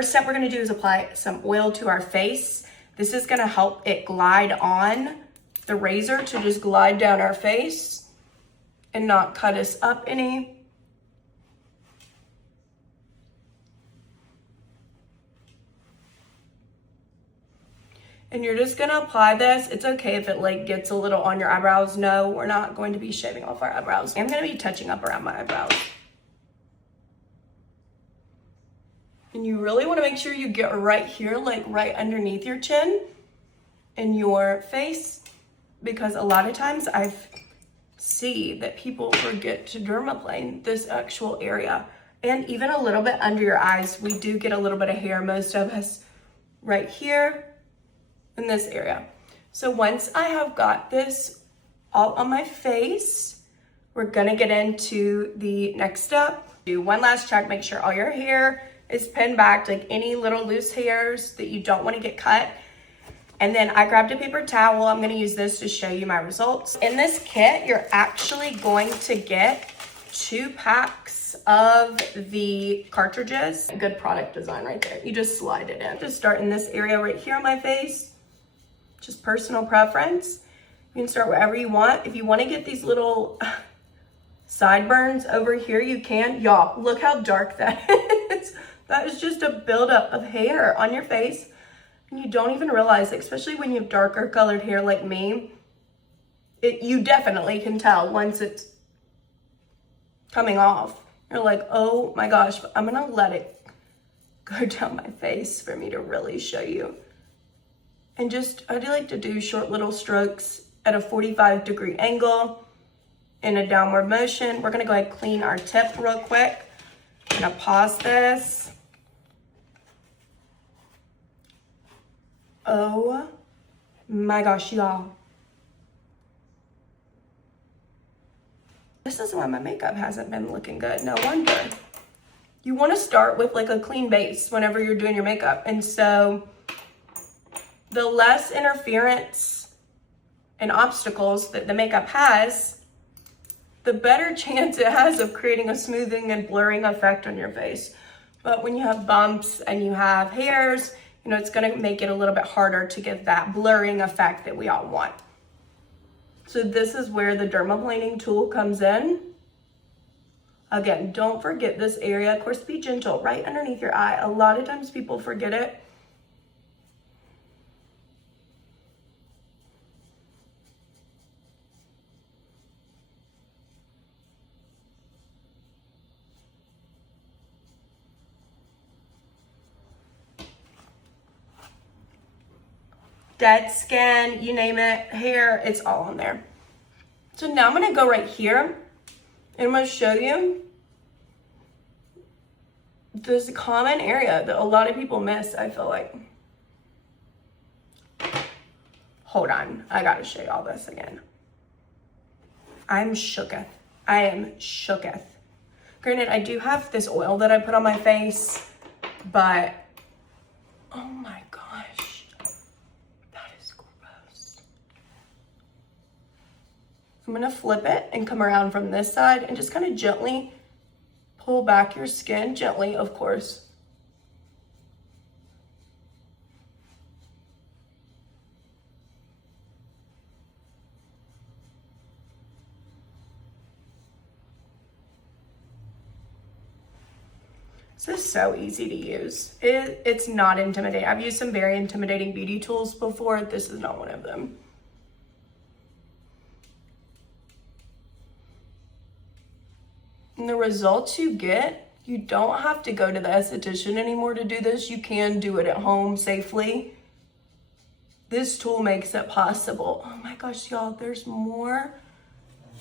First step we're gonna do is apply some oil to our face. This is gonna help it glide on the razor to just glide down our face and not cut us up any. And you're just gonna apply this. It's okay if it like gets a little on your eyebrows. No, we're not going to be shaving off our eyebrows. I'm gonna be touching up around my eyebrows. And you really wanna make sure you get right here, like right underneath your chin and your face, because a lot of times I see that people forget to dermaplane this actual area. And even a little bit under your eyes, we do get a little bit of hair, most of us, right here in this area. So once I have got this all on my face, we're gonna get into the next step. Do one last check, make sure all your hair is pinned back, like any little loose hairs that you don't want to get cut. And then I grabbed a paper towel. I'm gonna use this to show you my results. In this kit, you're actually going to get 2 packs of the cartridges. Good product design right there. You just slide it in. Just start in this area right here on my face. Just personal preference. You can start wherever you want. If you want to get these little sideburns over here, you can. Y'all, look how dark that is. That is just a buildup of hair on your face. And you don't even realize it, especially when you have darker colored hair like me. You definitely can tell once it's coming off. You're like, oh my gosh, I'm gonna let it go down my face for me to really show you. And just, I do like to do short little strokes at a 45-degree angle in a downward motion. We're gonna go ahead and clean our tip real quick. I'm gonna pause this. Oh my gosh, y'all. This is why my makeup hasn't been looking good. No wonder. You want to start with like a clean base whenever you're doing your makeup. And so the less interference and obstacles that the makeup has, the better chance it has of creating a smoothing and blurring effect on your face. But when you have bumps and you have hairs, you know, it's gonna make it a little bit harder to give that blurring effect that we all want. So this is where the dermaplaning tool comes in. Again, don't forget this area. Of course, be gentle right underneath your eye. A lot of times people forget it. Dead skin, you name it, hair, it's all on there. So now I'm gonna go right here and I'm gonna show you this common area that a lot of people miss, I feel like. Hold on, I gotta show you all this again. I'm shooketh. I am shooketh. Granted, I do have this oil that I put on my face, but oh my gosh. I'm gonna flip it and come around from this side and just kind of gently pull back your skin, gently, of course. This is so easy to use. It's not intimidating. I've used some very intimidating beauty tools before. This is not one of them. And the results you get, you don't have to go to the esthetician anymore to do this. You can do it at home safely. This tool makes it possible. Oh my gosh, y'all, there's more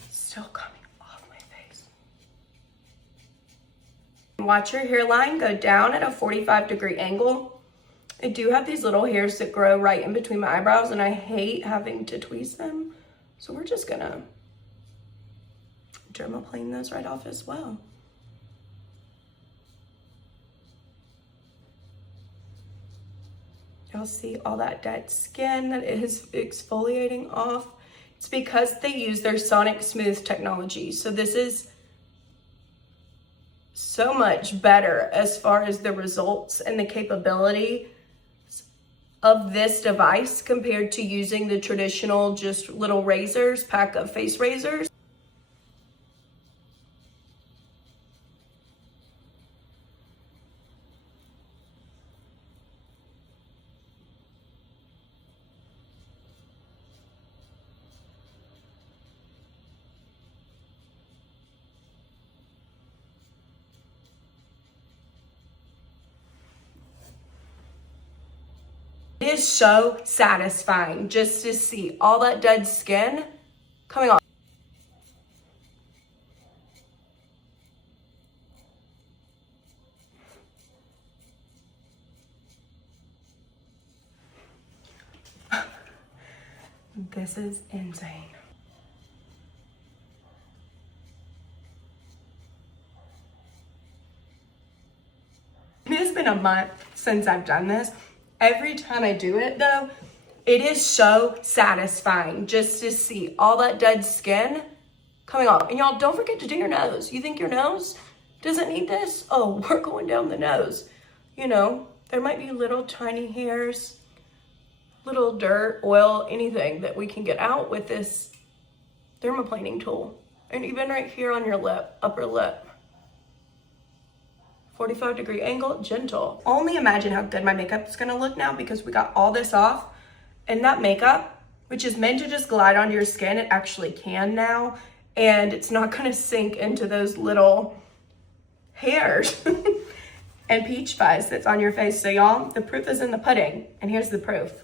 still coming off my face. Watch your hairline go down at a 45-degree angle. I do have these little hairs that grow right in between my eyebrows and I hate having to tweeze them. So we're just gonna dermaplane those right off as well. You'll see all that dead skin that is exfoliating off. It's because they use their Sonicsmooth technology. So this is so so much better as far as the results and the capability of this device compared to using the traditional just little razors, pack of face razors. It is so satisfying just to see all that dead skin coming off. This is insane. It has been a month since I've done this. Every time I do it though, it is so satisfying just to see all that dead skin coming off. And y'all, don't forget to do your nose. You think your nose doesn't need this? Oh, we're going down the nose. You know, there might be little tiny hairs, little dirt, oil, anything that we can get out with this dermaplaning tool. And even right here on your lip, upper lip. 45-degree angle, gentle. Only imagine how good my makeup is gonna look now because we got all this off. And that makeup, which is meant to just glide onto your skin, it actually can now. And it's not gonna sink into those little hairs and peach fuzz that's on your face. So y'all, the proof is in the pudding. And here's the proof.